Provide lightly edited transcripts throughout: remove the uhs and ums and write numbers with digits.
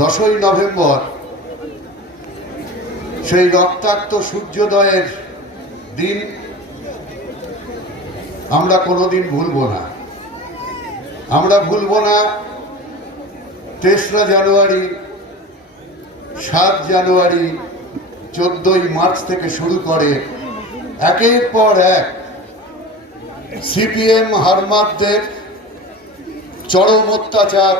10ই November সেই রক্তাক্ত সূর্যোদয়ের দিন আমরা কোনোদিন ভুলব না। আমরা ভুলব না 3রা জানুয়ারি, 7 জানুয়ারি, 14ই মার্চ থেকে শুরু করে একের পর এক সিপিএম হারমাদদের চরম অত্যাচার,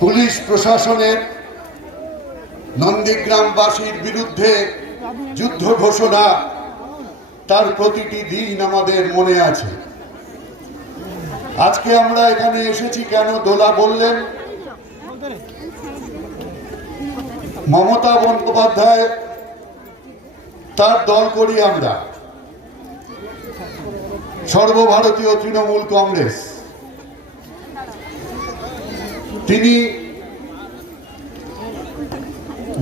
পুলিশ প্রশাসনের নন্দীগ্রামবাসীর বিরুদ্ধে যুদ্ধ ঘোষণা, তার প্রতিটি দিন আমাদের মনে আছে। আজকে আমরা এখানে এসেছি কেন? দোলা বললেন মমতা বন্দ্যোপাধ্যায় তার দল করি আমরা, সর্বভারতীয় তৃণমূল কংগ্রেস। তিনি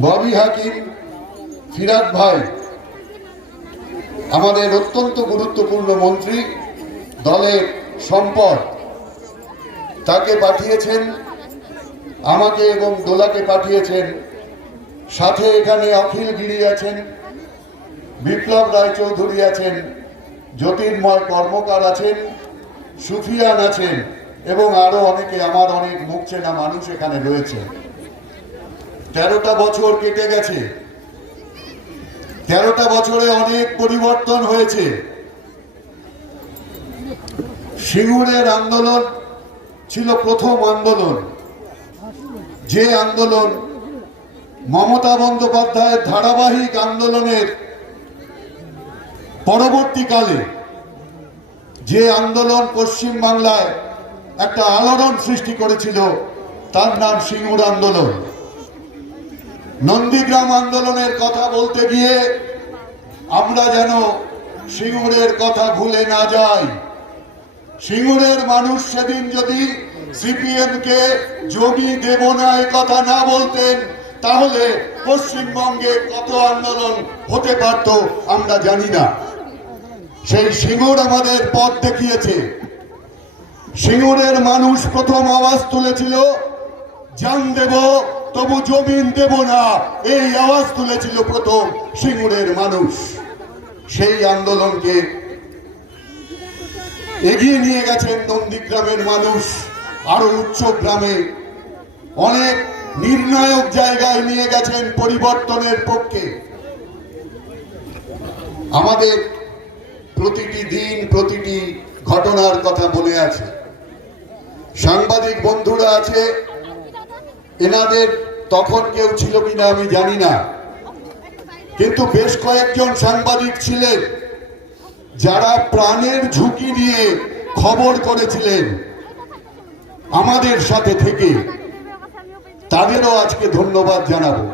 ববি হাকিম, ফিরাদ ভাই আমাদের অত্যন্ত গুরুত্বপূর্ণ মন্ত্রী, দলের সম্পদ, তাকে পাঠিয়েছেন, আমাকে এবং দোলাকে পাঠিয়েছেন। সাথে এখানে অখিল গিরি আছেন, বিপ্লব রায়চৌধুরী আছেন, জ্যোতির্ময় কর্মকার আছেন, সুফিয়ান আছেন এবং আরো অনেকে, আমার অনেক মুখ চেনা মানুষ এখানে রয়েছে। 13টা বছর কেটে গেছে। 13টা বছরে অনেক পরিবর্তন হয়েছে। সিঙ্গুরের আন্দোলন ছিল প্রথম আন্দোলন, যে আন্দোলন মমতা বন্দ্যোপাধ্যায়ের ধারাবাহিক আন্দোলনের পরবর্তীকালে, যে আন্দোলন পশ্চিম বাংলায় একটা আলোড়ন সৃষ্টি করেছিল, তার নাম সিঙ্গুর আন্দোলন। নন্দীগ্রাম আন্দোলনের কথা বলতে গিয়ে আমরা যেন সিঙ্গুরের কথা ভুলে না যাই। সিঙ্গুরের মানুষ সেদিন যদি সিপিএম কে জমি দেব না এই কথা না বলতেন, তাহলে পশ্চিমবঙ্গে কত আন্দোলন হতে পারত আমরা জানি না। সেই সিঙ্গুর আমাদের পথ দেখিয়েছে। সিঙ্গুরের মানুষ প্রথম আওয়াজ তুলেছিল, জান দেব তবু জমিন দেব না, এই আওয়াজ তুলেছিল প্রথম সিঙ্গুরের মানুষ। সেই আন্দোলনকে এগিয়ে নিয়ে গেছেন নন্দীগ্রামের মানুষ, আরো উচ্চ গ্রামে অনেক নির্ণায়ক জায়গায় নিয়ে গেছেন পরিবর্তনের পক্ষে। আমাদের প্রতিটি দিন, প্রতিটি ঘটনার কথা মনে আছে। সাংবাদিক বন্ধুরা আছে, এনাদের তখন কেউ ছিল কিনা আমি জানি না, কিন্তু বেশ কয়েকজন সাংবাদিক ছিলেন যারা প্রাণের ঝুঁকি নিয়ে খবর করেছিলেন আমাদের সাথে থেকে। তাদেরও আজকে ধন্যবাদ জানাবো।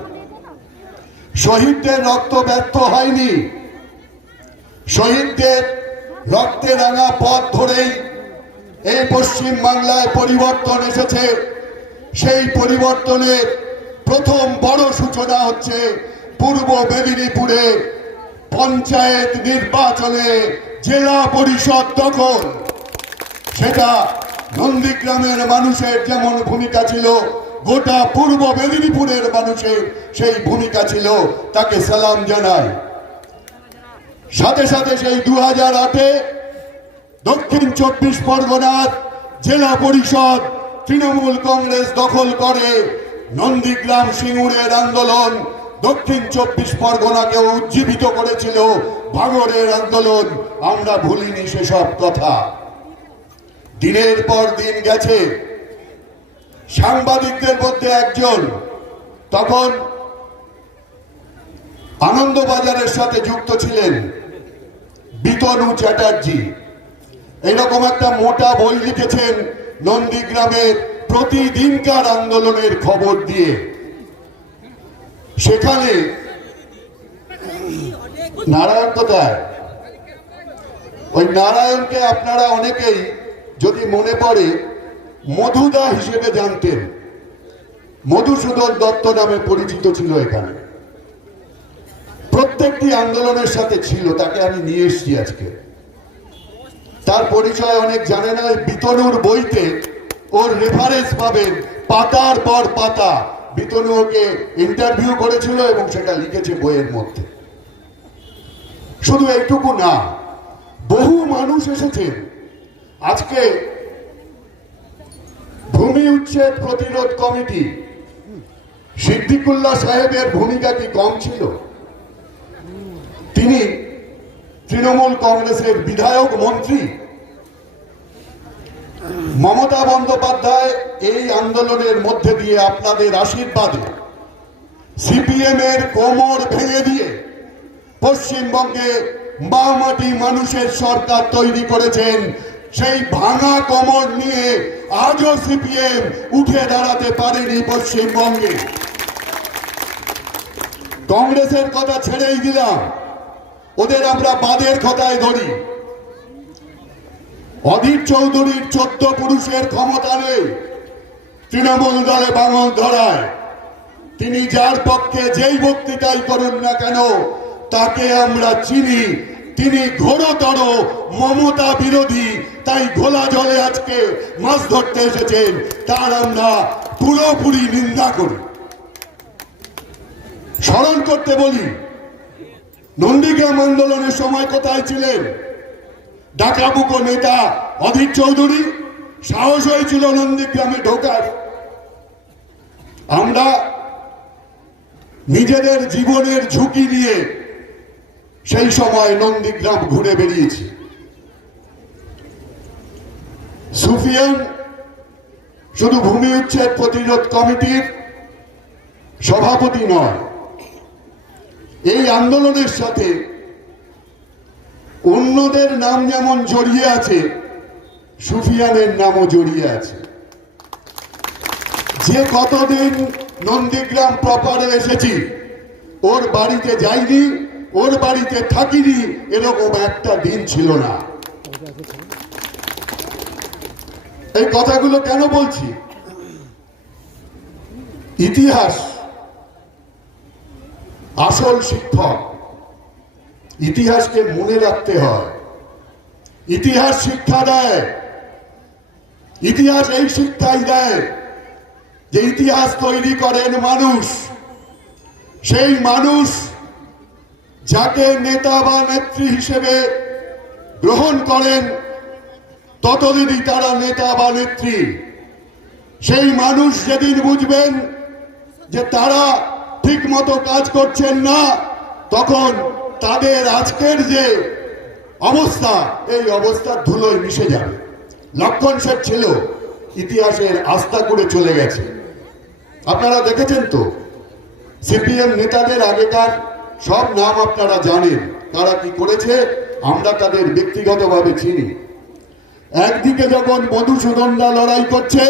শহীদদের রক্ত ব্যর্থ হয়নি। শহীদদের রক্তে রাঙা পথ ধরেই এই পশ্চিম বাংলায় পরিবর্তন এসেছে। সেই পরিবর্তনের প্রথম বড় সূচনা হচ্ছে পূর্ব মেদিনীপুরে পঞ্চায়েত নির্বাচনে জেলা পরিষদ দখল। সেটা নন্দীগ্রামের মানুষের যেমন ভূমিকা ছিল, গোটা পূর্ব মেদিনীপুরের মানুষের সেই ভূমিকা ছিল, তাকে সালাম জানাই। সাথে সাথে সেই 2008-এ দক্ষিণ 24 পরগনার জেলা পরিষদ তৃণমূল কংগ্রেস দখল করে। নন্দীগ্রাম সিঙ্গুরের আন্দোলন দক্ষিণ 24 পরগনাকেও উজ্জীবিত করেছিল, ভাঙড়ের আন্দোলন। আমরা ভুলিনি সেসব কথা। দিনের পর দিন গেছে। সাংবাদিকদের মধ্যে একজন তখন আনন্দবাজারের সাথে যুক্ত ছিলেন, বিতনু চ্যাটার্জি। এরকম একটা মোটা বই লিখেছেন নন্দীগ্রামের প্রতিদিনকার আন্দোলনের খবর দিয়ে। সেখানে নারায়ণ কোথায়? ওই নারায়ণকে আপনারা অনেকেই, যদি মনে পড়ে, মধুদা হিসেবে জানতেন। মধুসূদন দত্ত নামে পরিচিত ছিল এখানে। প্রত্যেকটি আন্দোলনের সাথে ছিল, তাকে আমি নিয়ে এসেছি আজকে। তার পরিচয় অনেক জানে না। বিতনুর বইতে ওর রেফারেন্স পাবেন পাতার পর পাতা বিতনু ওকে ইন্টারভিউ করেছিল এবং সেটা লিখেছে বইয়ের মধ্যে। শুধু এইটুকু না, বহু মানুষ এসেছেন। আজকে ভূমি উচ্ছেদ প্রতিরোধ কমিটি, সিদ্দিকুল্লাহ সাহেবের ভূমিকা কি কম ছিল? তিনি তৃণমূল কংগ্রেসের বিধায়ক মন্ত্রী। মমতা বন্দ্যোপাধ্যায় এই আন্দোলনের মধ্যে দিয়ে আপনাদের আশীর্বাদে সিপিএম এর কোমর ভেঙে দিয়ে পশ্চিমবঙ্গে মাটি মানুষের সরকার তৈরি করেছেন। সেই ভাঙা কোমর নিয়ে আজও সিপিএম উঠে দাঁড়াতে পারেনি পশ্চিমবঙ্গে। কংগ্রেসের কথা ছেড়েই দিলাম, ওদের আমরা বাদের কথায় ধরি। অধীর চৌধুরীর 14 পুরুষের ক্ষমতা নেই তৃণমূল দলে বাঙল ধরায়। তিনি যার পক্ষে যেই বক্তৃতাই করুন না কেন তাকে আমরা চিনি। তিনি ঘোরতর মমতা বিরোধী, তাই ঘোলা জলে আজকে মাছ ধরতে এসেছেন, তার আমরা পুরোপুরি নিন্দা করি। স্মরণ করতে বলি, নন্দীগ্রাম আন্দোলনের সময় কোথায় ছিলেন? ডাকাবুকো নেতা অধীর চৌধুরী সাহস হয়েছিল নন্দীগ্রামে ঢোকার। আমরা নিজেদের জীবনের ঝুঁকি নিয়ে সেই সময় নন্দীগ্রাম ঘুরে বেরিয়েছি। সুফিয়ান শুধু ভূমি উচ্ছেদ প্রতিরোধ কমিটির সভাপতি নয়, এই আন্দোলনের সাথে অন্যদের নাম যেমন জড়িয়ে আছে, সুফিয়ানের নামও জড়িয়ে আছে। যে কতদিন নন্দীগ্রাম প্রপারে এসেছি, ওর বাড়িতে যাইনি, ওর বাড়িতে থাকিনি, এরকম একটা দিন ছিল না। এই কথাগুলো কেন বলছি? ইতিহাস আসল শিক্ষক। ইতিহাসকে মনে রাখতে হয়। ইতিহাস শিক্ষা দেয়। ইতিহাস এই শিক্ষাই দেয় যে ইতিহাস তৈরি করেন মানুষ। সেই মানুষ যাকে নেতা বা নেত্রী হিসেবে গ্রহণ করেন ততদিনই তারা নেতা বা নেত্রী। সেই মানুষ যেদিন বুঝবেন যে তারা ঠিক মতো কাজ করছেন না, তখন তাদের আজকের যে অবস্থা, এই অবস্থার ধুলোয় মিশে যাবে। লক্ষণ শেঠ ছিল, ইতিহাসের আস্থা করে চলে গেছে। আপনারা দেখেছেন তো সিপিএম নেতাদের আগেকার সব নাম আপনারা জানেন, তারা কি করেছে আমরা তাদের ব্যক্তিগতভাবে চিনি। একদিকে যখন মধুসূদনরা লড়াই করছে,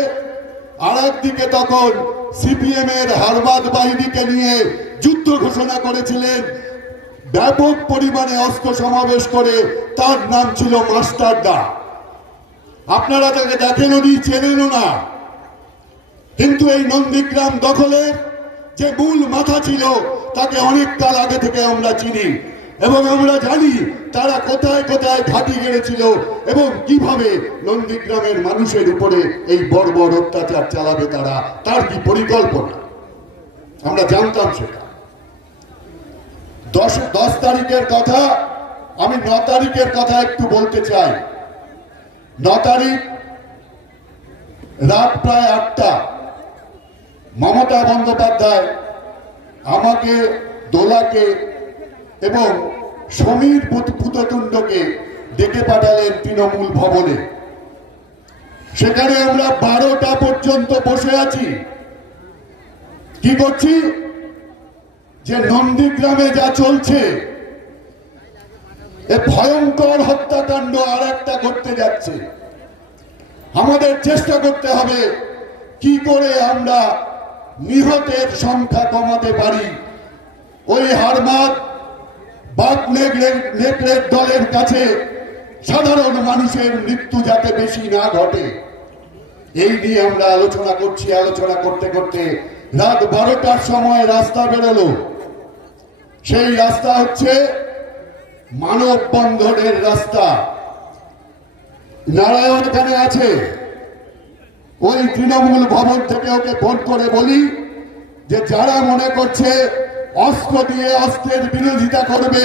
আর একদিকে তখন সিপিএম এর হারবাদ বাহিনীকে নিয়ে যুদ্ধ ঘোষণা করেছিলেন। ব্যাপক পরিমাণে অস্ত্র সমাবেশ করে, তার নাম ছিল মাস্টারদা। আপনারা তাকে দেখেনও নি, চেনেনও না, কিন্তু এই নন্দীগ্রাম দখলের যে মূল মাথা ছিল তাকে অনেক কাল আগে থেকে আমরা চিনি এবং আমরা জানি তারা কোথায় কোথায় ঘাঁটি গেড়েছিল এবং কিভাবে নন্দীগ্রামের মানুষের উপরে এই বর্বর অত্যাচার চালাবে তারা, তার কি পরিকল্পনা আমরা জানতাম সেটা। 10 তারিখের কথা, আমি 9 তারিখের কথা একটু বলতে চাই। 9 তারিখ রাত প্রায় 8টা মমতা বন্দ্যোপাধ্যায় আমাকে, দোলাকে এবং সমীর পুততুণ্ডকে ডেকে পাঠালেন তৃণমূল ভবনে। সেখানে আমরা 12টা পর্যন্ত বসে আছি। কি করছি? যে নন্দীগ্রামে যা চলছে, এ ভয়ঙ্কর হত্যাকাণ্ড আর একটা ঘটতে যাচ্ছে। আমাদের চেষ্টা করতে হবে কি করে আমরা নিহতের সংখ্যা কমাতে পারি। ওই হারমাদ বাঘ নেকড়ের দলের কাছে সাধারণ মানুষের মৃত্যু যাতে বেশি না ঘটে, এই নিয়ে আমরা আলোচনা করছি। আলোচনা করতে করতে রাত 12টার সময় রাস্তা বেরোলো। সেই রাস্তা হচ্ছে মানববন্ধনের রাস্তা। নারায়ণ এখানে আছে, ওই তৃণমূল ভবন থেকে ওকে ফোন করে বলি যে যারা মনে করছে অস্ত্র দিয়ে অস্ত্রের বিরোধিতা করবে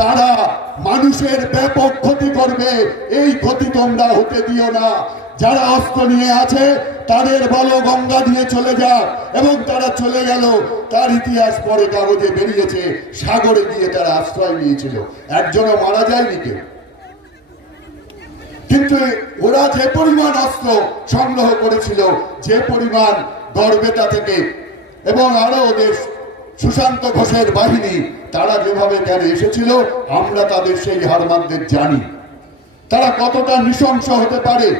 তারা মানুষের ব্যাপক ক্ষতি করবে, এই ক্ষতি তোমরা হতে দিও না। যারা অস্ত্র নিয়ে আছে তাদের বলো গঙ্গা দিয়ে চলে যাক, এবং তারা চলে গেল। তার ইতিহাস পরে কাগজে বেরিয়েছে, সাগরে গিয়ে তারা আশ্রয় নিয়েছিল, একজনও মারা যায়নি কেউ। কিন্তু ওরা যে পরিমাণ অস্ত্র সংগ্রহ করেছিল, যে পরিমাণ গড়বেতা থেকে এবং আরো ওদের সুশান্ত ঘোষের বাহিনী, তারা যেভাবে কেন এসেছিল আমরা তাদের সেই হারমানদের জানি, তারা কতটা নৃশংস হতে পারে।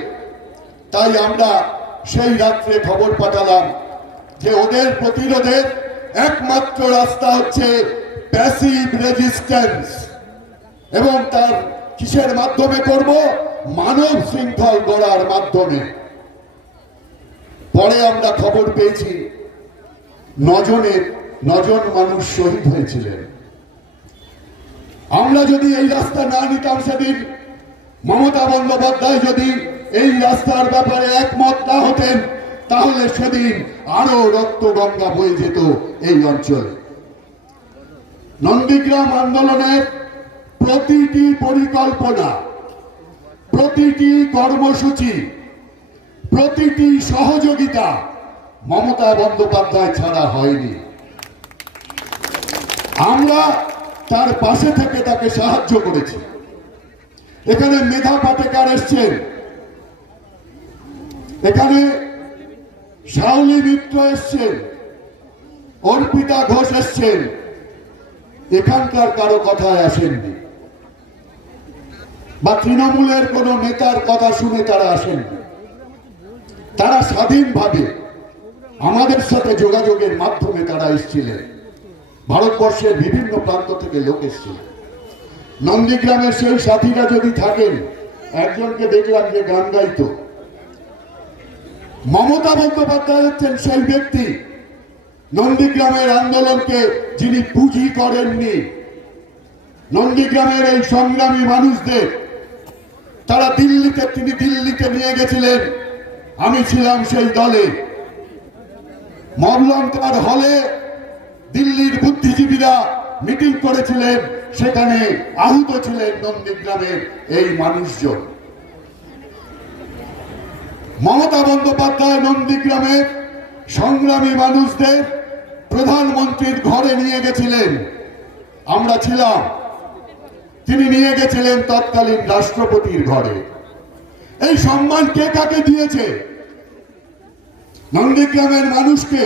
তাই আমরা সেই রাত্রে খবর পাঠালাম যে ওদের প্রতিরোধের একমাত্র রাস্তা হচ্ছে প্যাসিভ রেজিস্ট্যান্স, এবং তার কিসের মাধ্যমে করব? মানব শৃঙ্খল গড়ার মাধ্যমে। পরে আমরা খবর পেয়েছি 9 মানুষ শহীদ হয়েছিলেন। আমরা যদি এই রাস্তা না নিতাম সেদিন, মমতা বন্দ্যোপাধ্যায় যদি এই রাস্তার ব্যাপারে একমত না হতেন, তাহলে সেদিন আরো রক্ত গঙ্গা বয়ে যেত এই অঞ্চলে। নন্দীগ্রাম আন্দোলনের প্রতিটি পরিকল্পনা, প্রতিটি কর্মসূচি, প্রতিটি সহযোগিতা মমতা বন্দ্যোপাধ্যায় ছাড়া হয়নি। আমরা তার পাশে থেকে তাকে সাহায্য করেছি। এখানে মেধা পাটেকার এসছেন, এখানে শাওলি মিত্র এসছেন, অর্পিতা ঘোষ এসছেন, এখানকার কারো কথায় আসেননি, বা তৃণমূলের কোন নেতার কথা শুনে তারা আসেননি। তারা স্বাধীনভাবে আমাদের সাথে যোগাযোগের মাধ্যমে তারা এসেছিলেন। ভারতবর্ষের বিভিন্ন প্রান্ত থেকে লোক এসেছিলেন। নন্দীগ্রামের সেই সাথীরা যদি থাকেন, একজনকে দেখলাম যে গান গাইতো। মমতা বন্দ্যোপাধ্যায় হচ্ছেন সেই ব্যক্তি নন্দীগ্রামের আন্দোলনকে যিনি পুঁজি করেননি। নন্দীগ্রামের এই সংগ্রামী মানুষদের তিনি দিল্লিতে নিয়ে গেছিলেন। আমি ছিলাম সেই দলে। মবলঙ্কার হলে দিল্লির বুদ্ধিজীবীরা মিটিং করেছিলেন, সেখানে আহত ছিলেন নন্দীগ্রামের এই মানুষজন। মমতা বন্দ্যোপাধ্যায় নন্দীগ্রামের সংগ্রামী মানুষদের প্রধানমন্ত্রীর ঘরে নিয়ে গেছিলেন, আমরা ছিলাম। তিনি নিয়ে গেছিলেন তৎকালীন রাষ্ট্রপতির ঘরে। এই সম্মান কে কাকে দিয়েছে? নন্দীগ্রামের মানুষকে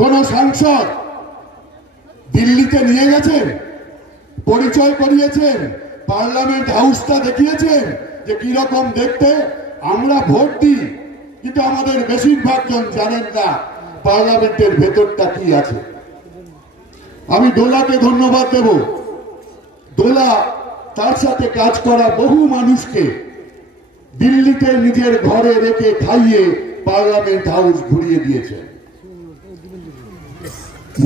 কোন সাংসদ দিল্লিতে নিয়ে গেছেন, পরিচয় করিয়েছেন, পার্লামেন্ট হাউসটা দেখিয়েছেন যে কিরকম দেখতে। আমরা ভোট দিই, কিন্তু আমাদের বেশিরভাগ জন জানেন না পার্লামেন্টের ভেতরটা কি আছে। আমি দোলাকে ধন্যবাদ দেব। দোলা তার সাথে কাজ করা বহু মানুষকে দিল্লিতে নিজের ঘরে রেখে খাইয়ে পার্লামেন্ট হাউস ঘুরিয়ে দিয়েছে।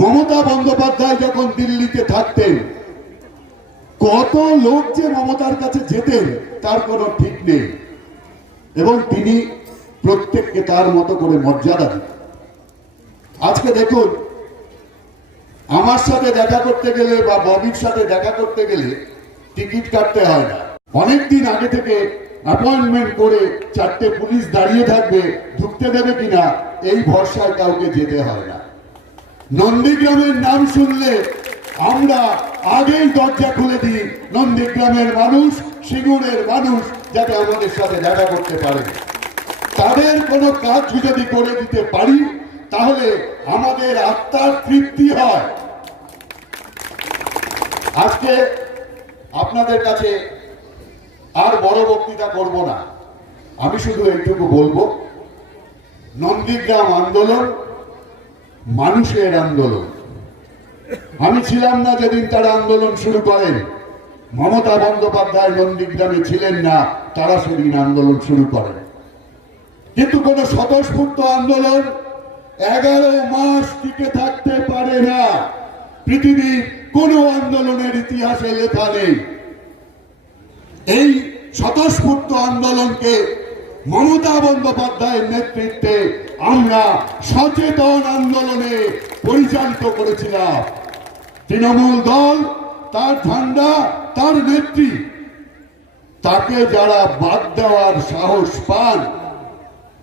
মমতা বন্দ্যোপাধ্যায় যখন দিল্লিতে থাকতেন, কত লোক যে মমতার কাছে যেতেন তার কোনো ঠিক নেই, এবং তিনি প্রত্যেককে তার মতো করে মর্যাদা দিতেন। আজকে দেখুন, আমার সাথে দেখা করতে গেলে বা ববির সাথে দেখা করতে গেলে টিকিট কাটতে হয় না। অনেকদিন আগে থেকে অ্যাপয়েন্টমেন্ট করে 4টে পুলিশ দাঁড়িয়ে থাকবে, ঢুকতে দেবে কিনা এই ভরসায় কাউকে যেতে হয় না। নন্দীগ্রামের নাম শুনলে আমরা আগেই দরজা খুলে দিই, নন্দীগ্রামের মানুষ, সিঙ্গুরের মানুষ যাতে আমাদের সাথে দেখা করতে পারে। তাদের কোনো কাজ যদি করে দিতে পারি তাহলে আমাদের আত্মার তৃপ্তি হয়। আজকে আপনাদের কাছে আর বড় বক্তৃতা করব না, আমি শুধু এইটুকু বলবো, নন্দীগ্রাম আন্দোলন মানুষের আন্দোলন। আমি ছিলাম না যেদিন তারা আন্দোলন শুরু করেন, মমতা বন্দ্যোপাধ্যায় নন্দীগ্রামে ছিলেন না, তারা সেদিন আন্দোলন শুরু করেন। কিন্তু কোন স্বতঃস্ফূর্ত আন্দোলন 11 মাস টিকে থাকতে পারে না। পৃথিবীর কোন আন্দোলনের ইতিহাসে লেখা নেই। এই স্বতঃস্ফূর্ত আন্দোলনকে মমতা বন্দ্যোপাধ্যায়ের নেতৃত্বে আমরা সচেতন আন্দোলনে পরিচালিত করেছিলাম। তৃণমূল দল, তার ঝান্ডা, তার নেত্রী, তাকে যারা বাদ দেওয়ার সাহস পান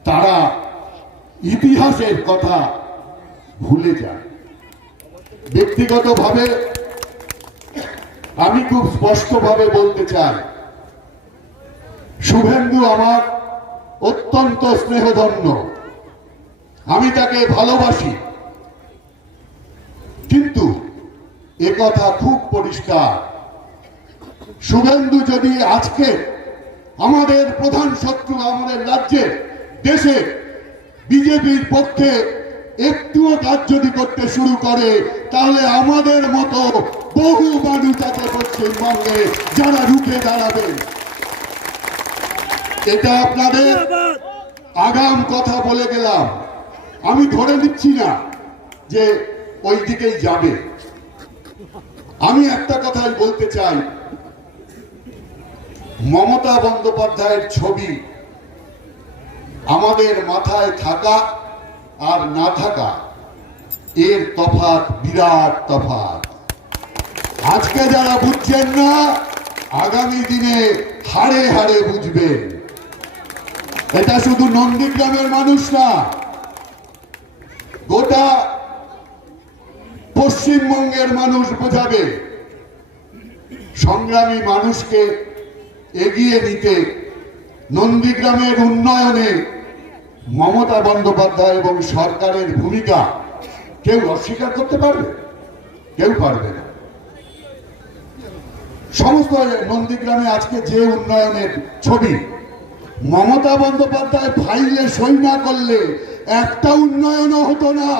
তারা ইতিহাসের কথা ভুলে যান। ব্যক্তিগতভাবে আমি খুব স্পষ্টভাবে বলতে চাই, শুভেন্দু আমার অত্যন্ত স্নেহধন্য, আমি তাকে ভালোবাসি, কিন্তু একথা খুব পরিষ্কার, শুভেন্দু যদি আজকে আমাদের প্রধান শত্রু, আমাদের রাজ্যে, দেশে বিজেপির পক্ষে একটুও কাজ যদি করতে শুরু করে, তাহলে আমাদের মতো বহু মানুষ আছে পশ্চিমবঙ্গে যারা রুখে দাঁড়াবে। এটা আপনাদের আগাম কথা বলে গেলাম, আমি ধরে নিচ্ছি না যে ওই দিকেই যাবে। আমি একটা কথাই বলতে চাই, মমতা বন্দ্যোপাধ্যায়ের ছবি আমাদের মাথায় থাকা আর না থাকা, এর তফাৎ বিরাট তফাৎ। আজকে যারা বুঝছেন না, আগামী দিনে হাড়ে হাড়ে বুঝবেন। এটা শুধু নন্দীগ্রামের মানুষ না, গোটা পশ্চিমবঙ্গের মানুষ বোঝাবে। সংগ্রামী মানুষকে এগিয়ে নিতে, নন্দীগ্রামের উন্নয়নে মমতা বন্দ্যোপাধ্যায় এবং সরকারের ভূমিকা কেউ অস্বীকার করতে পারবে? কেউ পারবে না। সমস্ত নন্দীগ্রামে আজকে যে উন্নয়নের ছবি, মমতা বন্দ্যোপাধ্যায় ফাইলে সই না করলে একটা উন্নয়নও হতো না।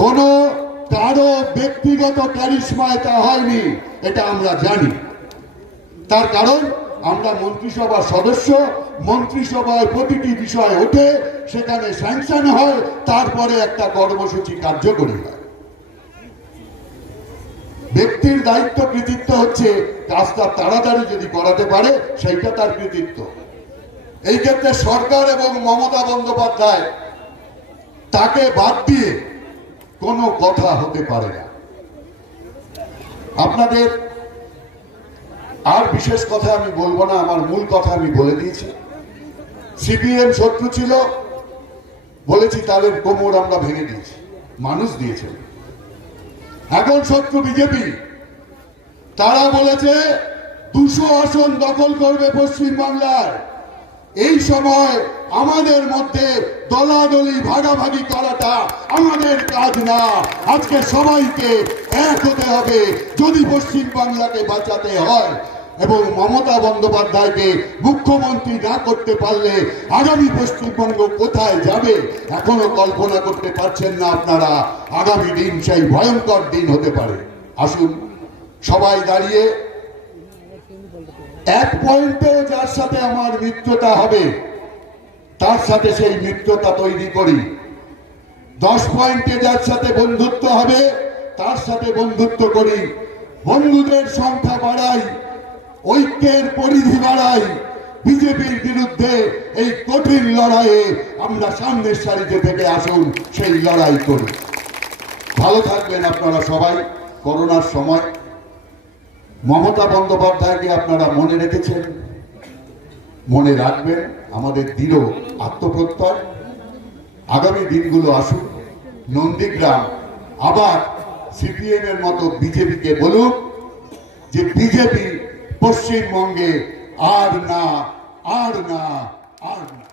কোন কারো ব্যক্তিগত কারিশমায় তা হয়নি, এটা আমরা জানি। তার কারণ আমরা মন্ত্রিসভার সদস্য, মন্ত্রিসভায় প্রতিটি বিষয় ওঠে, সেখানে স্যাংশন হয়, তারপরে একটা কর্মসূচি কার্যকরী হয়। ব্যক্তির দায়িত্ব, কৃতিত্ব হচ্ছে কাজটা তাড়াতাড়ি যদি করাতে পারে, সেইটা তার কৃতিত্ব। এই ক্ষেত্রে সরকার এবং মমতা বন্দ্যোপাধ্যায়, তাকে বাদ দিয়ে কোনো কথা হতে পারে না। আপনাদের আর বিশেষ কথা আমি বলবো না, আমার মূল কথা আমি বলে দিয়েছি। সিপিএম শত্রু ছিল বলেছি, তাদের কোমর আমরা ভেঙে দিয়েছি, মানুষ দিয়েছে। এখন শত্রু বিজেপি, তারা বলেছে 200 আসন দখল করবে পশ্চিমবাংলায়। এই সময় আমাদের মধ্যে দলাদলি ভাগাভাগি করাটা আমাদের কাজ না। আজকে সবাইকে এক হতে হবে যদি পশ্চিমবাংলাকে বাঁচাতে হয়। এবং মমতা বন্দ্যোপাধ্যায়কে মুখ্যমন্ত্রী না করতে পারলে আগামী পশ্চিমবঙ্গ কোথায় যাবে এখনো কল্পনা করতে পারছেন না আপনারা। আগামী দিন সেই ভয়ঙ্কর দিন হতে পারে। আসুন সবাই দাঁড়িয়ে এক পয়েন্টেও যার সাথে আমার মিত্রতা হবে তার সাথে সেই মিত্রতা তৈরি করি। 10 পয়েন্টে যার সাথে বন্ধুত্ব হবে তার সাথে বন্ধুত্ব করি। বন্ধুদের সংখ্যা বাড়াই, ঐক্যের পরিধি বাড়াই। বিজেপির বিরুদ্ধে এই কঠিন লড়াইয়ে আমরা সামনের সারিতে থেকে আসুন সেই লড়াই করি। ভালো থাকবেন আপনারা সবাই। করোনার সময় মমতা বন্দ্যোপাধ্যায়কে আপনারা মনে রেখেছেন, মনে রাখবেন। আমাদের দৃঢ় আত্মপ্রত্যয় আগামী দিনগুলো আসুন। নন্দীগ্রাম আবার সিপিএম এর মতো বিজেপিকে বলুক যে বিজেপি পশ্চিমবঙ্গে আর না, আর না, আর না।